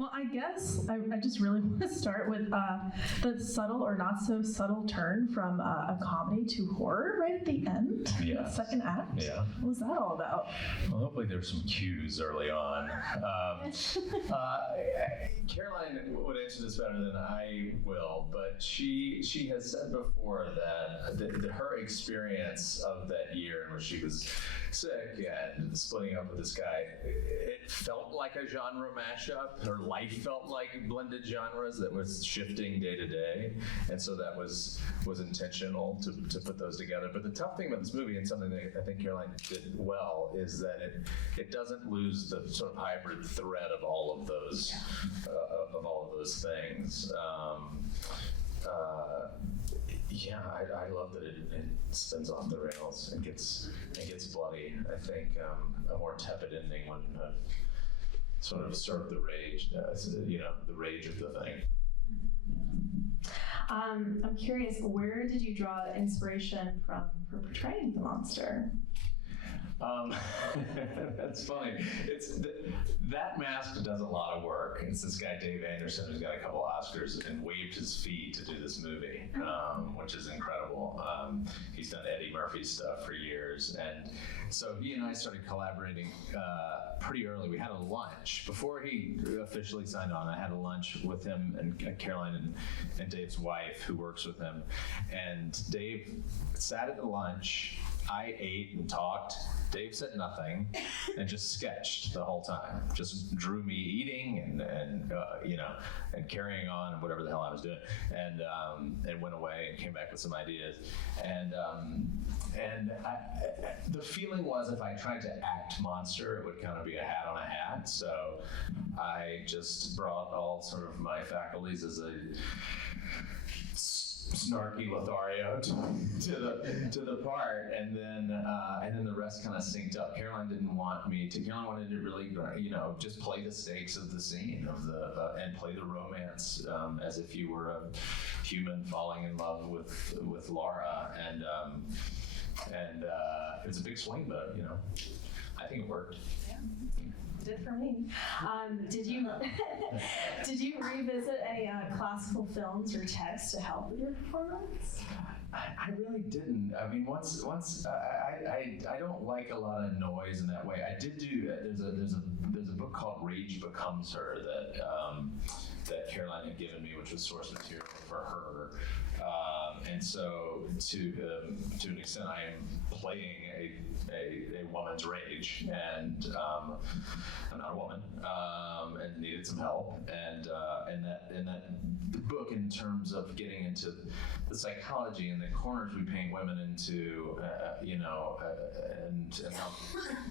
Well, I guess I just really want to start with the subtle or not so subtle turn from a comedy to horror right at the end, the second act. Yeah. What was that all about? Well, hopefully there's some cues early on. Caroline would answer this better than I will, but she has said before that her experience of that year in which she was sick and splitting up with this guy, it felt like a genre mashup. Her life felt like blended genres that was shifting day to day, and so that was intentional to put those together. But the tough thing about this movie, and something that I think Caroline did well, is that it doesn't lose the sort of hybrid thread of all of those things. I love that it spins off the rails and gets bloody. I think a more tepid ending wouldn't have sort of served the rage, the rage of the thing. I'm curious, where did you draw inspiration from for portraying the monster? That's funny. That mask does a lot of work. It's this guy, Dave Anderson, who's got a couple Oscars and waived his fee to do this movie, which is incredible. He's done Eddie Murphy stuff for years. And so he and I started collaborating pretty early. We had a lunch. Before he officially signed on, I had a lunch with him and Caroline and Dave's wife, who works with him. And Dave sat at the lunch. I ate and talked. Dave said nothing and just sketched the whole time. Just drew me eating and carrying on and whatever the hell I was doing. And went away and came back with some ideas. And the feeling was if I tried to act monster, it would kind of be a hat on a hat. So I just brought all sort of my faculties as a snarky Lothario to the part, and then the rest kind of synced up. Caroline didn't want me to. Caroline wanted to really, just play the stakes of the scene and play the romance as if you were a human falling in love with Laura, and it was a big swing, but I think it worked. Yeah. Did for me. Did you revisit any classical films or texts to help with your performance? I really didn't. I mean, once I don't like a lot of noise in that way. I did do. There's a book called Rage Becomes Her that Caroline had given me, which was source material for her. And so to an extent, I am playing a woman's rage, and I'm not a woman, and needed some help. And that book, in terms of getting into the psychology and the corners we paint women into, and how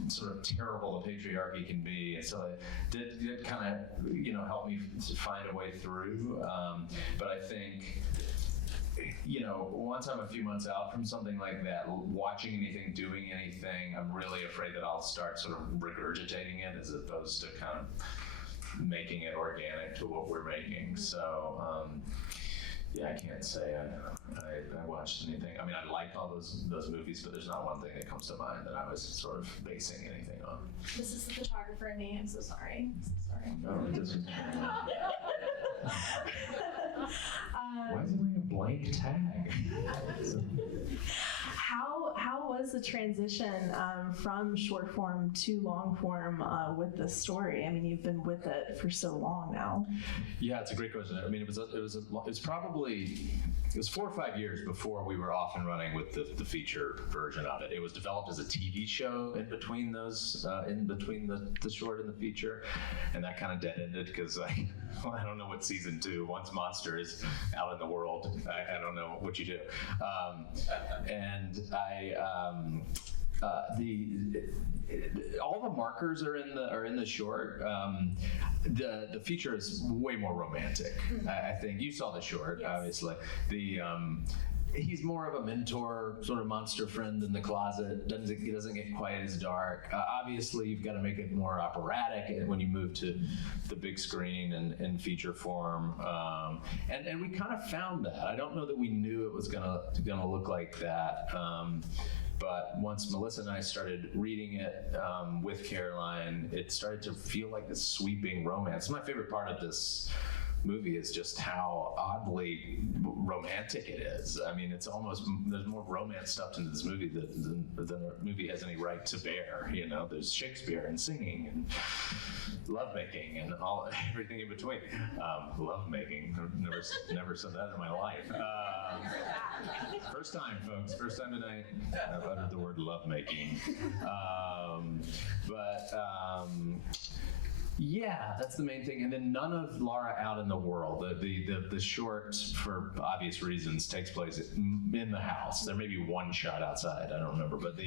sort of terrible the patriarchy can be. And so it did kind of help me to find a way through. But I think, once I'm a few months out from something like that, watching anything, doing anything, I'm really afraid that I'll start sort of regurgitating it as opposed to kind of making it organic to what we're making. So, I can't say I watched anything. I mean, I like all those movies, but there's not one thing that comes to mind that I was sort of basing anything on. This is the photographer in me. I'm so sorry. No, it doesn't. Why is he wearing a blank tag? How was the transition from short form to long form with this story? I mean, you've been with it for so long now. Yeah, it's a great question. I mean, it was 4 or 5 years before we were off and running with the feature version of it. It was developed as a TV show in between the short and the feature, and that kind of dead ended because I don't know what season 2, once Monster is out in the world, I don't know what you do. And all the markers are in the short. The feature is way more romantic. I think you saw the short, yes. Obviously. He's more of a mentor, sort of monster friend in the closet. He doesn't get quite as dark. Obviously, you've got to make it more operatic when you move to the big screen and feature form. And we kind of found that. I don't know that we knew it was gonna look like that. But once Melissa and I started reading it with Caroline, it started to feel like this sweeping romance. My favorite part of this movie is just how oddly romantic it is. I mean, it's almost, there's more romance stuff into this movie than a movie has any right to bear. You know, there's Shakespeare and singing and lovemaking and everything in between. Lovemaking, never said that in my life. First time, folks, first time tonight I've uttered the word lovemaking. Yeah, that's the main thing. And then none of Laura Out in the World. The short, for obvious reasons, takes place in the house. There may be one shot outside, I don't remember, but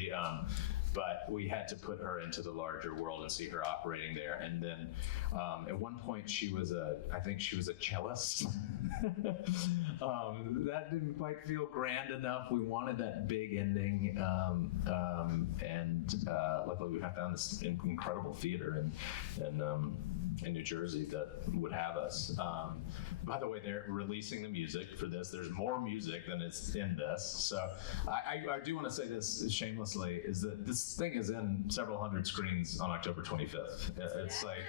but we had to put her into the larger world and see her operating there. And then at one point I think she was a cellist. That didn't quite feel grand enough. We wanted that big ending. Luckily we found this incredible theater in New Jersey that would have us. By the way, they're releasing the music for this. There's more music than is in this. So I do want to say this shamelessly, is that this thing is in several hundred screens on October 25th. It's like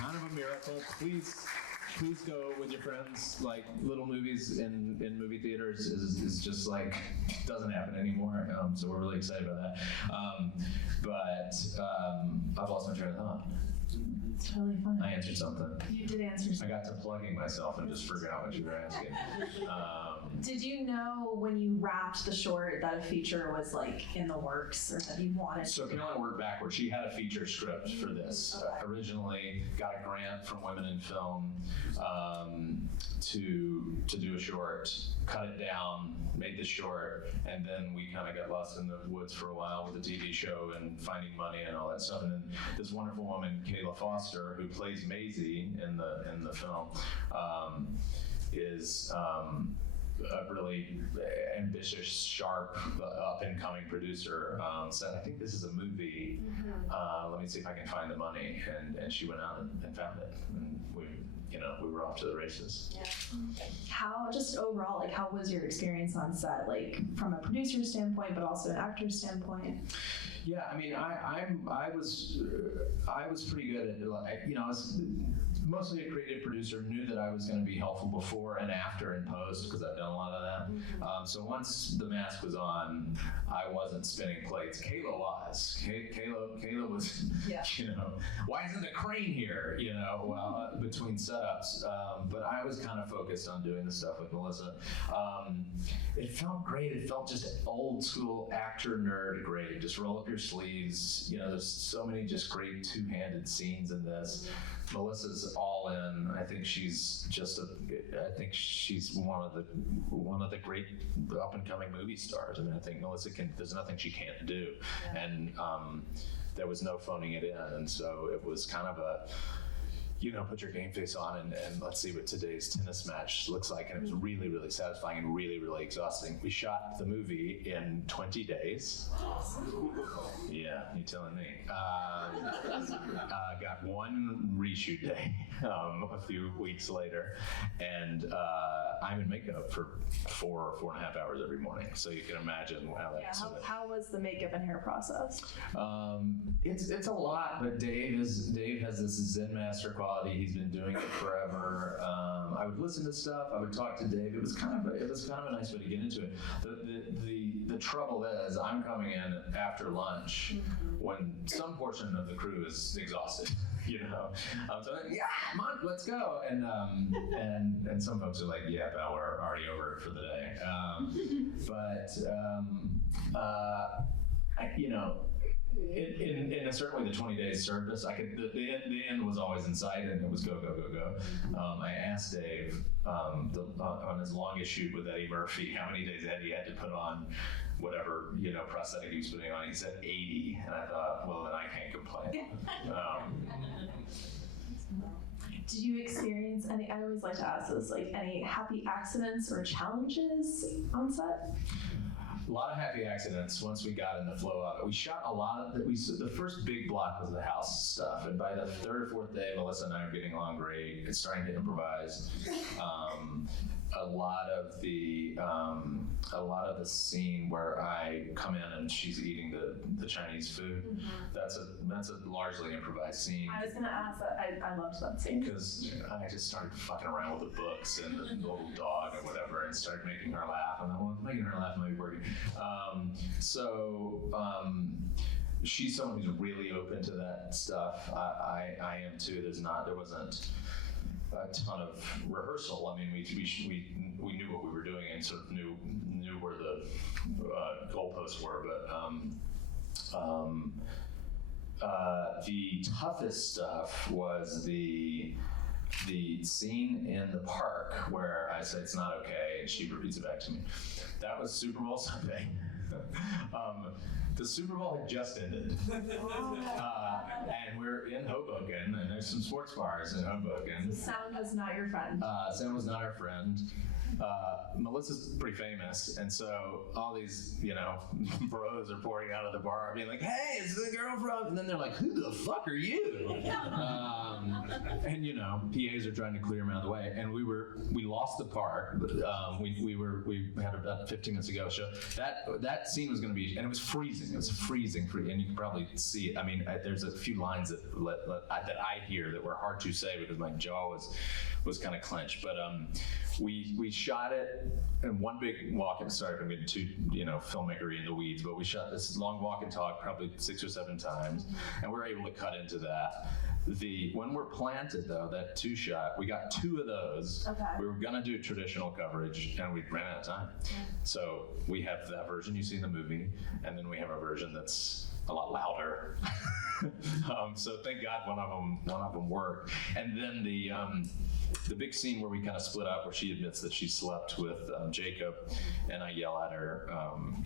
kind of a miracle. Please go with your friends. Like, little movies in movie theaters is just like, doesn't happen anymore. So we're really excited about that. I've lost my train of thought. It's totally fine. I answered something. You did answer something. I got to plugging myself and just forgot what you were asking. Did you know when you wrapped the short that a feature was like in the works, or that you wanted? So Caroline worked backwards. She had a feature script for this. Originally got a grant from Women in Film to do a short, cut it down, made the short, and then we kind of got lost in the woods for a while with the TV show and finding money and all that stuff. And then this wonderful woman, Kayla Foster, who plays Maisie in the film, is a really ambitious, sharp, up-and-coming producer. Said, I think this is a movie. Let me see if I can find the money. And she went out and found it. And we were off to the races. Yeah. How, just overall, like, how was your experience on set? Like, from a producer standpoint, but also an actor standpoint? Yeah, I mean, I was pretty good at it. I was mostly a creative producer, knew that I was going to be helpful before and after in post, because I've done a lot of that. So once the mask was on, I wasn't spinning plates. Kayla was. Kayla was, why isn't the crane here? Between setups. But I was kind of focused on doing the stuff with Melissa. It felt great. It felt just old school actor nerd great. Just roll up your sleeves. There's so many just great two-handed scenes in this. Melissa's all in. I think she's one of the great up and coming movie stars. I mean, I think Melissa there's nothing she can't do. Yeah. And there was no phoning it in. And so it was kind of a, put your game face on and let's see what today's tennis match looks like. And it was really, really satisfying and really, really exhausting. We shot the movie in 20 days. Yeah, you telling me. Got one reshoot day a few weeks later. And I'm in makeup for 4 and a half hours every morning. So you can imagine how that. Yeah, how was the makeup and hair process? It's a lot, but Dave has this Zen master quality. He's been doing it forever. I would listen to stuff. I would talk to Dave. It was kind of a nice way to get into it. The trouble is, I'm coming in after lunch when some portion of the crew is exhausted. So come on, let's go. And some folks are like, yeah, but we're already over it for the day. In certainly the 20 days service, the end was always in sight, and it was go, go, go, go. I asked Dave on his longest shoot with Eddie Murphy how many days Eddie had to put on whatever prosthetic he was putting on. He said 80, and I thought, well, then I can't complain. Did you experience any, I always like to ask this, like any happy accidents or challenges on set? A lot of happy accidents once we got in the flow of it. We shot a lot of the first big block was the house stuff, and by the third or fourth day, Melissa and I are getting along great. It's starting to improvise. A lot of the a lot of the scene where I come in and she's eating the Chinese food, that's a largely improvised scene. I was gonna ask that. I loved that scene. Because I just started fucking around with the books and the little dog or whatever and started making her laugh. And then making her laugh might be working. She's someone who's really open to that stuff. I am too. There wasn't a ton of rehearsal. I mean, we knew what we were doing and sort of knew where the goalposts were, but the toughest stuff was the scene in the park where I say it's not okay and she repeats it back to me. That was Super Bowl Sunday. The Super Bowl had just ended, and we're in Hoboken, and there's some sports bars in Hoboken. Sound was not your friend. Sound was not our friend. Melissa's pretty famous, and so all these, bros are pouring out of the bar, being like, "Hey, it's the girl from," and then they're like, "Who the fuck are you?" And PAs are trying to clear them out of the way, and we lost the part. We had about 15 minutes ago. So that scene was going to be, and it was freezing. It was freezing, and you can probably see it. I mean, there's a few lines that I hear that were hard to say because my jaw was kind of clenched, but we shot it in one big walk. Sorry if I'm getting too filmmakery in the weeds, but we shot this long walk and talk probably 6 or 7 times, and we're able to cut into that. When we're planted though, that 2 shot, we got 2 of those. Okay. We were gonna do traditional coverage and we ran out of time. So we have that version you see in the movie, and then we have a version that's a lot louder. So thank God one of them worked. And then the big scene where we kind of split up, where she admits that she slept with Jacob, and I yell at her,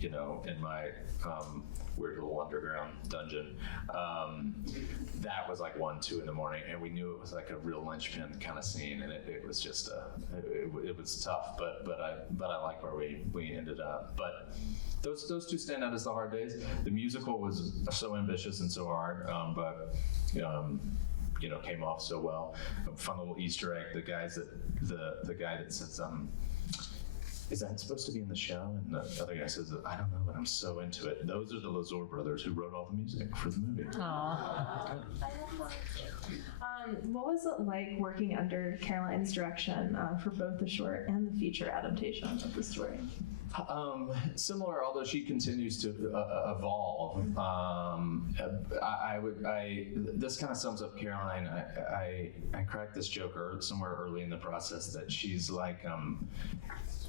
in my weird little underground dungeon. That was like 1, 2 in the morning, and we knew it was like a real linchpin kind of scene, and it was just it was tough, but I like where we ended up. But those 2 stand out as the hard days. The musical was so ambitious and so hard, but came off so well. A fun little Easter egg. The guy that says, "Is that supposed to be in the show?" And the other guy says, "I don't know, but I'm so into it." Those are the Lazor brothers who wrote all the music for the movie. Aww. What was it like working under Caroline's direction for both the short and the feature adaptation of the story? Similar, although she continues to evolve. This kind of sums up Caroline. I cracked this joke somewhere early in the process that she's like,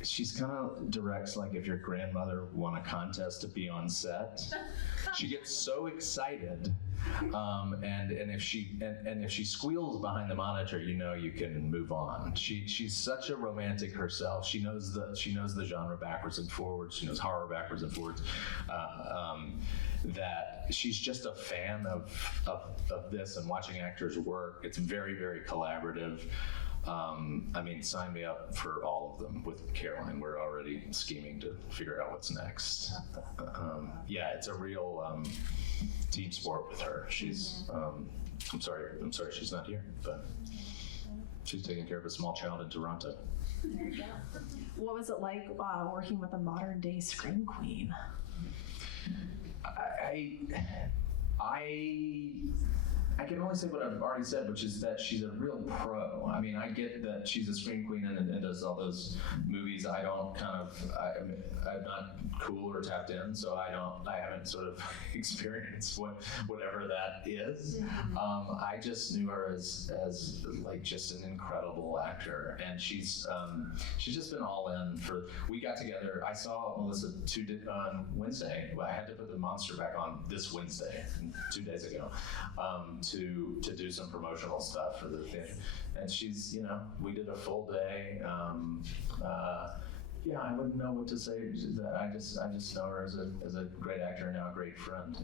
she's kind of directs like if your grandmother won a contest to be on set. She gets so excited, and if she squeals behind the monitor, you can move on. She's such a romantic herself. She knows the genre backwards and forwards. She knows horror backwards and forwards. That she's just a fan of this and watching actors work. It's very, very collaborative. Sign me up for all of them with Caroline. We're already scheming to figure out what's next. It's a real team sport with her. She's, I'm sorry she's not here, but she's taking care of a small child in Toronto. There you go. What was it like working with a modern day scream queen? I can only say what I've already said, which is that she's a real pro. I mean, I get that she's a scream queen and does all those movies. I'm not cool or tapped in, so I haven't sort of experienced whatever that is. I just knew her as like just an incredible actor, and she's just been all in we got together. I saw Melissa on Wednesday. I had to put the monster back on this Wednesday, 2 days ago. To do some promotional stuff for the thing, and she's we did a full day. I wouldn't know what to say. I just know her as a great actor and now a great friend.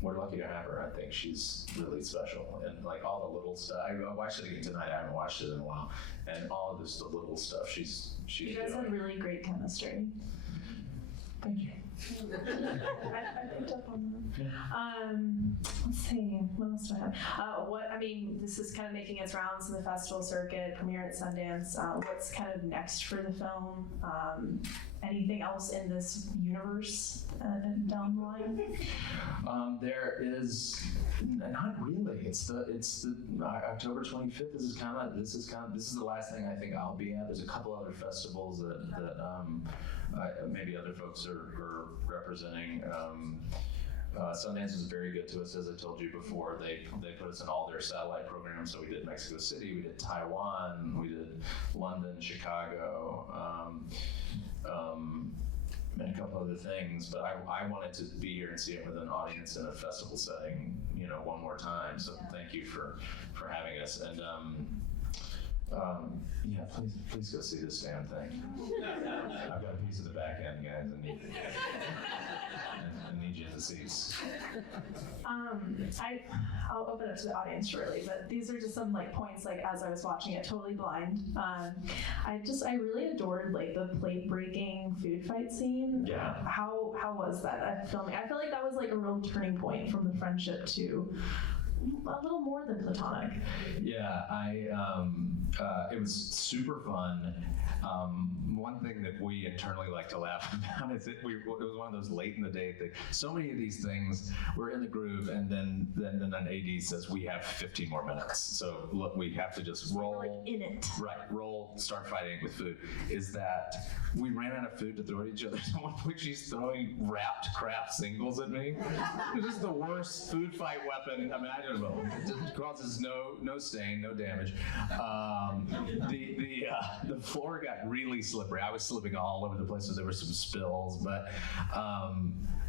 We're lucky to have her. I think she's really special, and like all the little stuff. I watched it again tonight. I haven't watched it in a while, and all of this the little stuff she's You guys doing. have really great chemistry. Thank you. I picked up on that. Let's see, what else do I have? This is kind of making its rounds in the festival circuit, premiere at Sundance. What's kind of next for the film? Anything else in this universe down the line? There is not really. It's the October 25th. This is the last thing I think I'll be at. There's a couple other festivals that maybe other folks are representing. Sundance was very good to us, as I told you before. They put us in all their satellite programs. So we did Mexico City, we did Taiwan, we did London, Chicago, and a couple other things. But I wanted to be here and see it with an audience in a festival setting, one more time. So thank you for having us. And please go see this damn thing. I've got a piece of the back end, guys. I need you in the seats. I'll open it to the audience shortly, but these are just some points as I was watching it, totally blind. I really adored the plate breaking food fight scene. Yeah. How was that filming? I feel like that was a real turning point from the friendship to a little more than platonic. Yeah, it was super fun. One thing that we internally like to laugh about is it was one of those late in the day things. So many of these things, we're in the groove, and then an AD says we have 15 more minutes. So look, we have to just roll. In it. Right, roll, start fighting with food. Is that we ran out of food to throw at each other. At one point, she's throwing wrapped Kraft singles at me. This is the worst food fight weapon imaginable. It causes no stain, no damage. The floor got really slippery. I was slipping all over the place, so there were some spills, but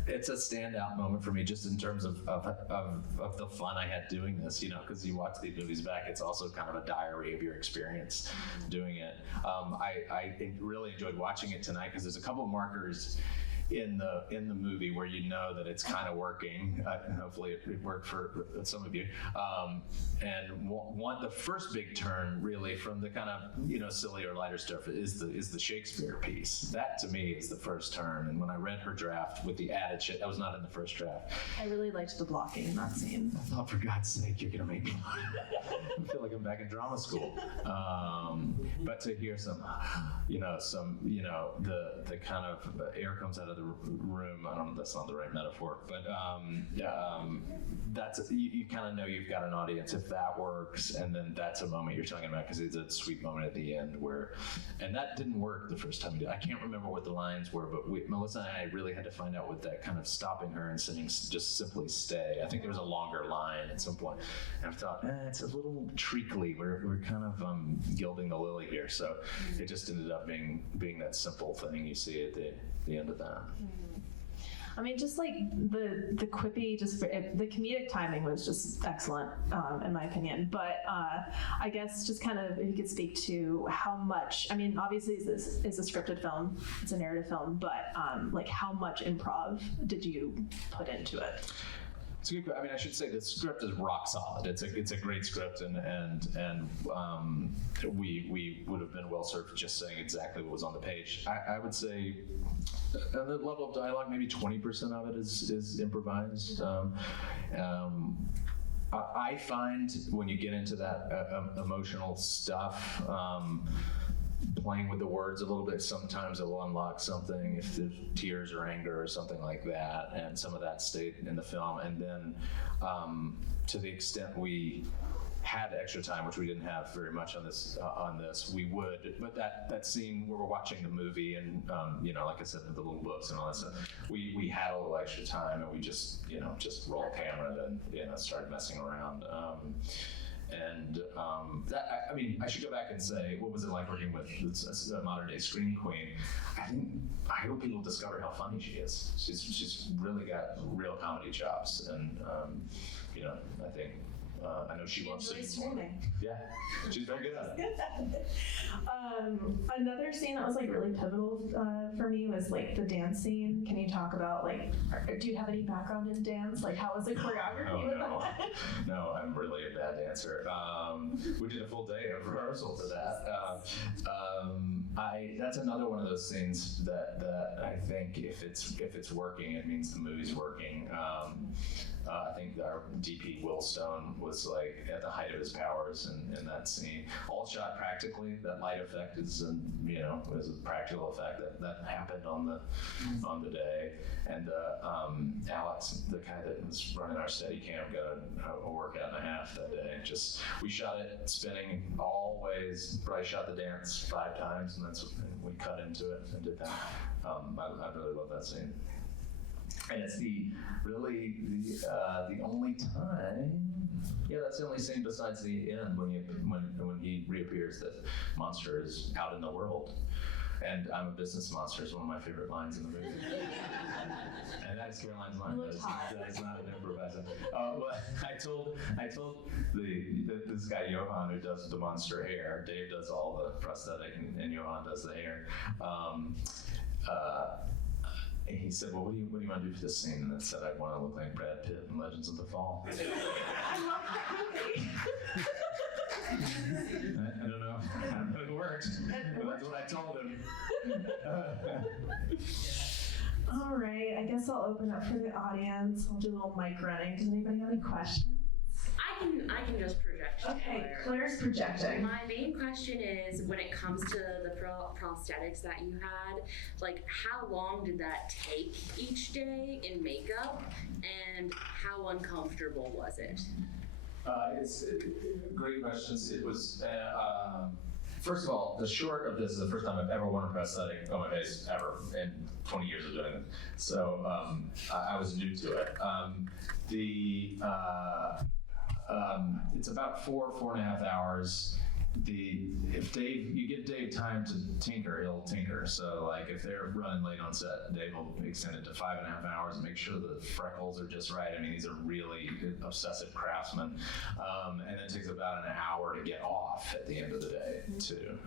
it's a standout moment for me just in terms of the fun I had doing this, because you watch these movies back, it's also kind of a diary of your experience doing it. I really enjoyed watching it tonight because there's a couple of markers in the movie where that it's kind of working. Hopefully it worked for some of you. And the first big turn really from the kind of silly or lighter stuff is the Shakespeare piece. That to me is the first turn. And when I read her draft with the added shit, I was not in the first draft. I really liked the blocking in that scene. I thought, for God's sake, you're gonna make me. I feel like I'm back in drama school. But to hear the kind of air comes out of the room. I don't know if that's not the right metaphor, but that's you kind of know you've got an audience if that works, and then that's a moment you're talking about because it's a sweet moment at the end and that didn't work the first time we did. I can't remember what the lines were, but Melissa and I really had to find out what that kind of stopping her and saying just simply stay. I think there was a longer line at some point, and I thought it's a little treacly. We're kind of gilding the lily here, so it just ended up being that simple thing you see at the end of that. Just the quippy, the comedic timing was just excellent, in my opinion. But I guess just kind of if you could speak to how much, obviously this is a scripted film, it's a narrative film, but how much improv did you put into it? It's a good. I should say the script is rock solid. It's a great script, and we would have been well served just saying exactly what was on the page. I would say, at the level of dialogue, maybe 20% of it is improvised. I find when you get into that emotional stuff. Playing with the words a little bit, sometimes it will unlock something if there's tears or anger or something like that, and some of that stayed in the film. And then to the extent we had extra time, which we didn't have very much on this, we would. But that scene where we're watching the movie and like I said, with the little books and all that stuff, we had a little extra time and we just roll camera and started messing around. I should go back and say, what was it like working with a modern day scream queen? I hope people discover how funny she is. She's really got real comedy chops, and I think I know she loves singing more. Yeah, she's very good at it. Another scene that was really pivotal for me was the dance scene. Can you talk about do you have any background in dance? How was the choreography with that? No, I'm really a bad dancer. We did a full day of rehearsal for that. that's another one of those things that I think if it's working, it means the movie's working. I think our DP Will Stone was like at the height of his powers in that scene. All shot practically. That light effect is, was a practical effect that happened on the day. And Alex, the guy that was running our steady cam, got a workout and a half that day. We shot it spinning all ways. Probably shot the dance 5 times, and and we cut into it and did that. I really love that scene. And it's the only time. Yeah, that's the only scene besides the end when he reappears that Monster is out in the world. And I'm a business monster is one of my favorite lines in the movie. And that's Caroline's line. That is not an improviser. But I told this guy Johan, who does the monster hair. Dave does all the prosthetic, and Johan does the hair. He said, "Well, what do you want to do for this scene?" And I said, "I want to look like Brad Pitt in Legends of the Fall." I love that movie. I don't know how it worked, but that's what I told him. All right, I guess I'll open up for the audience. I'll do a little mic running. Does anybody have any questions? I can just project. Okay, Claire's projecting. My main question is, when it comes to the prosthetics that you had, like, how long did that take each day in makeup, and how uncomfortable was it? It's great questions. It was, first of all, the short of this is the first time I've ever worn a prosthetic on my face ever in 20 years of doing it. So I was new to it. It's about 4.5 hours. If you give Dave time to tinker, he'll tinker. So like if they're running late on set, Dave will extend it to 5.5 hours and make sure the freckles are just right. I mean, these are really obsessive craftsmen. And it takes about an hour to get off at the end of the day too.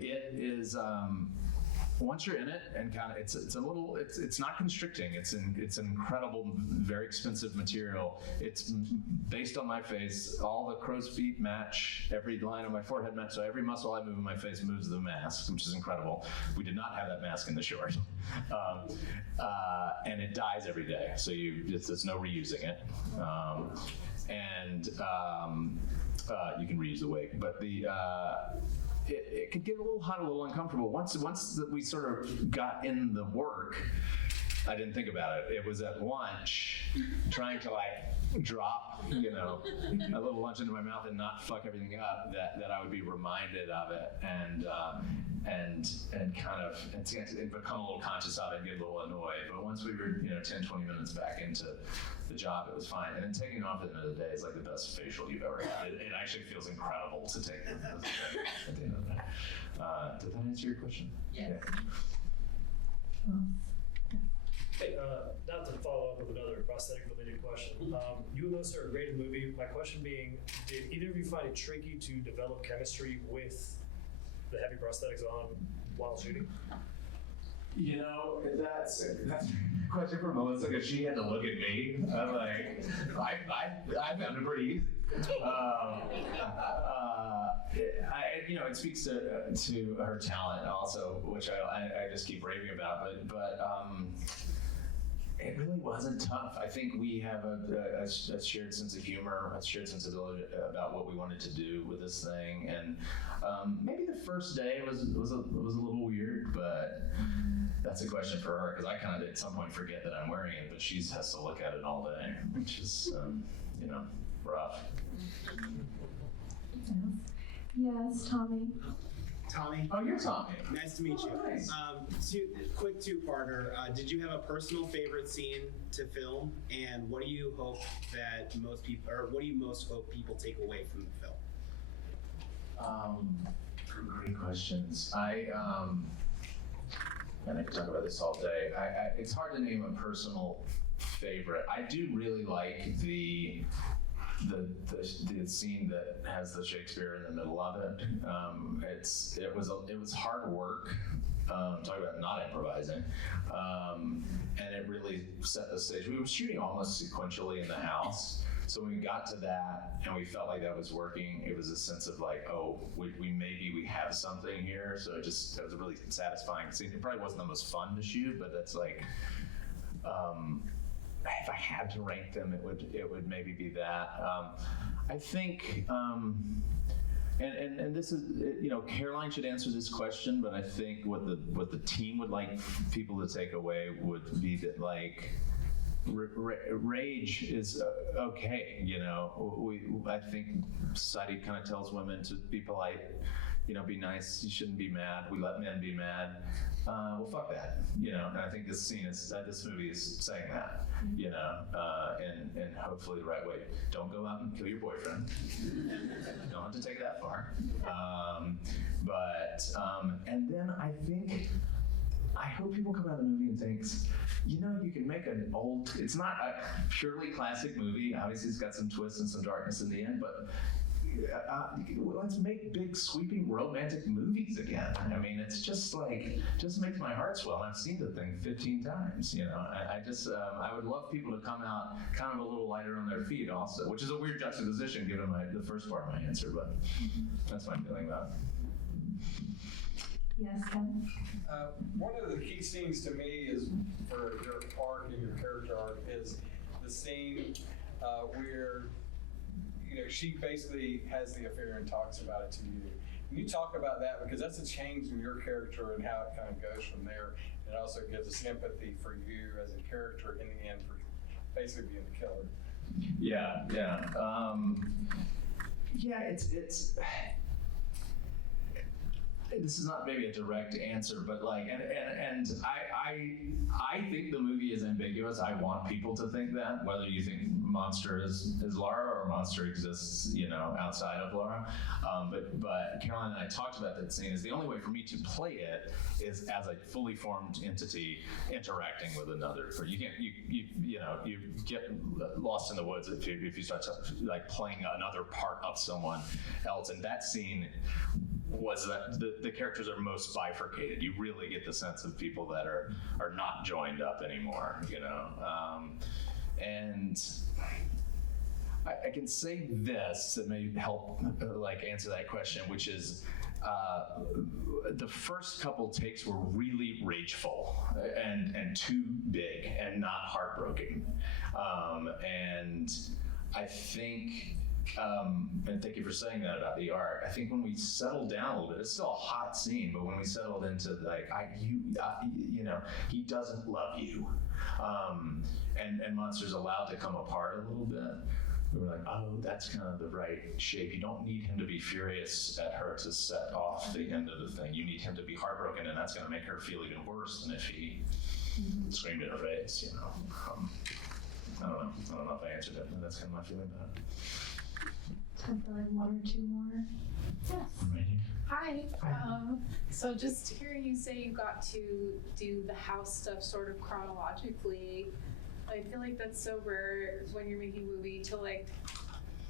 It is, once you're in it and kind of, it's not constricting. It's an incredible, very expensive material. It's based on my face. All the crow's feet match. Every line on my forehead match. So every muscle I move in my face moves the mask, which is incredible. We did not have that mask in the short. And it dies every day. So there's no reusing it. You can reuse the wig, but it could get a little hot, a little uncomfortable. Once we sort of got in the work, I didn't think about it. It was at lunch, trying to like drop, a little lunch into my mouth and not fuck everything up, that I would be reminded of it and kind of and become a little conscious of it and get a little annoyed. But once we were 10, 20 minutes back into the job, it was fine. And then taking off at the end of the day is like the best facial you've ever had. It actually feels incredible to take at the end of the day. Did that answer your question? Yes. Yeah. Hey, not to follow up with another prosthetic-related question. You and Melissa are great in the movie. My question being, did either of you find it tricky to develop chemistry with the heavy prosthetics on while shooting? That's a question for Melissa because she had to look at me. I'm like, I found it pretty easy. It speaks to her talent also, which I just keep raving about. But it really wasn't tough. I think we have a shared sense of humor, a shared sensibility about what we wanted to do with this thing, and maybe the first day was a little weird, but that's a question for her because I kind of at some point forget that I'm wearing it, but she has to look at it all day, which is rough. Yes, Tommy. Tommy. Oh, you're Tommy. Nice to meet you. Nice. Quick two-parter. Did you have a personal favorite scene to film, and what do you hope that what do you most hope people take away from the film? Great questions. And I could talk about this all day. It's hard to name a personal favorite. I do really like the scene that has the Shakespeare in the middle of it. It was hard work. Talk about not improvising, and it really set the stage. We were shooting almost sequentially in the house, So when we got to that and we felt like that was working, it was a sense of like, oh, we have something here. So it was a really satisfying scene. It probably wasn't the most fun to shoot, but that's like, if I had to rank them, it would maybe be that. I think, and this is, Caroline should answer this question, but I think what the team would like people to take away would be that like, rage is okay. I think society kind of tells women to be polite, be nice. You shouldn't be mad. We let men be mad. Well, fuck that. And I think this movie is saying that. And hopefully the right way. Don't go out and kill your boyfriend. You don't have to take it that far. And then I hope people come out of the movie and thinks, you can make it's not a purely classic movie. Obviously, it's got some twists and some darkness in the end, but let's make big, sweeping, romantic movies again. I mean, it's just makes my heart swell. I've seen the thing 15 times. I would love people to come out kind of a little lighter on their feet also, which is a weird juxtaposition given the first part of my answer, but that's my feeling about it. Yes, Ken? One of the key scenes to me is for your arc and your character arc is the scene where she basically has the affair and talks about it to you. Can you talk about that, because that's a change in your character and how it kind of goes from there. It also gives us empathy for you as a character in the end for basically being the killer. Yeah. It's this is not maybe a direct answer, but and I think the movie is ambiguous. I want people to think that, whether you think Monster is Laura or Monster exists, outside of Laura. But Caroline and I talked about that scene. Is the only way for me to play it is as a fully formed entity interacting with another. You can't, you get lost in the woods if you start playing another part of someone else. And that scene was that the characters are most bifurcated. You really get the sense of people that are not joined up anymore, and I can say this that may help answer that question, which is the first couple takes were really rageful and too big and not heartbroken, and I think. And thank you for saying that about the art. I think when we settled down a little bit, it's still a hot scene, but when we settled into he doesn't love you, and Monster's allowed to come apart a little bit. We were like, oh, that's kind of the right shape. You don't need him to be furious at her to set off the end of the thing. You need him to be heartbroken, and that's going to make her feel even worse than if he screamed in her face. I don't know if I answered it, but that's kind of my feeling about it. Time for one or two more. Yes. Right here. Hi. So just hearing you say you got to do the house stuff sort of chronologically, I feel like that's so rare when you're making a movie to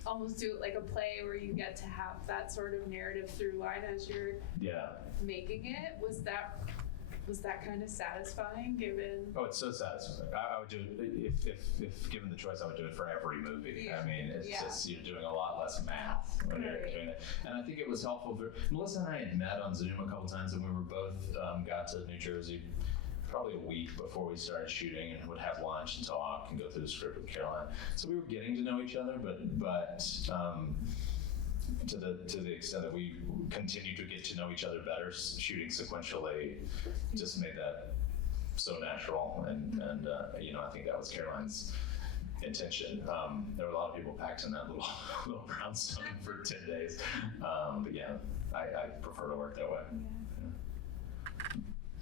almost do it like a play where you get to have that sort of narrative through line as you're making it. Was that kind of satisfying given? Oh, it's so satisfying. I would do it, if given the choice, I would do it for every movie. Yeah. I mean, it's just, you're doing a lot less math when you're doing it. And I think it was helpful for, Melissa and I had met on Zoom a couple times, and we were both, got to New Jersey probably a week before we started shooting, and would have lunch and talk and go through the script with Caroline. So we were getting to know each other, but to the extent that we continue to get to know each other better, shooting sequentially just made that so natural, and I think that was Caroline's intention. There were a lot of people packed in that little brownstone for 10 days, but yeah, I prefer to work that way.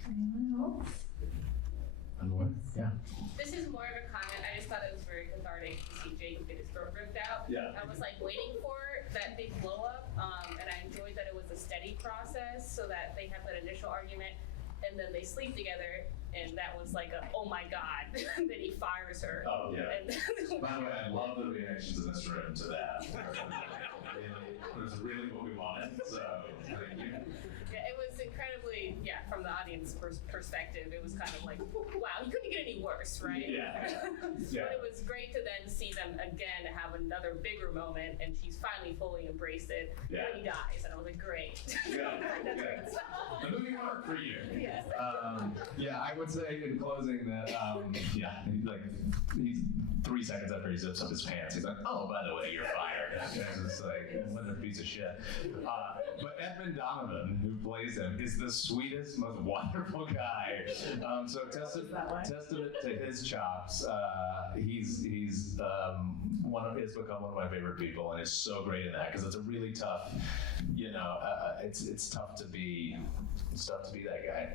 Anyone else? Yeah. This is more of a comment. I just thought it was very cathartic to see Jake get his throat ripped out. Yeah. I was waiting for that big blow up, and I enjoyed that it was a steady process, so that they have that initial argument, and then they sleep together, and that was oh my god, then he fires her. Oh yeah. And By the way, I love the reactions in this room to that. It was really what we wanted. So thank you. yeah, it was incredibly, from the audience perspective. perspective, it was kind of like, wow, he couldn't get any worse, right? Yeah. But it was great to then see them again have another bigger moment, and she's finally fully embraced it. Yeah. When he dies, and I was like, great. Good. The movie worked for you. Yes. Yeah, I would say in closing that, he's 3 seconds after he zips up his pants, he's like, oh, by the way, you're fired. And it's just like, what a piece of shit. But Edmund Donovan, who plays him, is the sweetest, most wonderful guy. So testament to his chops. He's become one of my favorite people, and is so great in that because it's a really tough, it's tough to be that guy,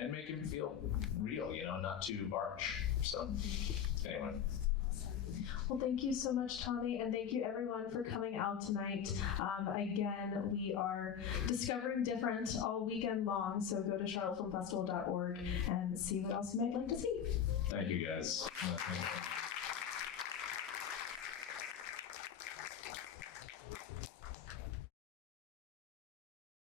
and make him feel real, not too harsh. So anyway. Well, thank you so much, Tommy, and thank you everyone for coming out tonight. Again, we are discovering different all weekend long, so go to charlottefilmfestival.org and see what else you might like to see. Thank you, guys.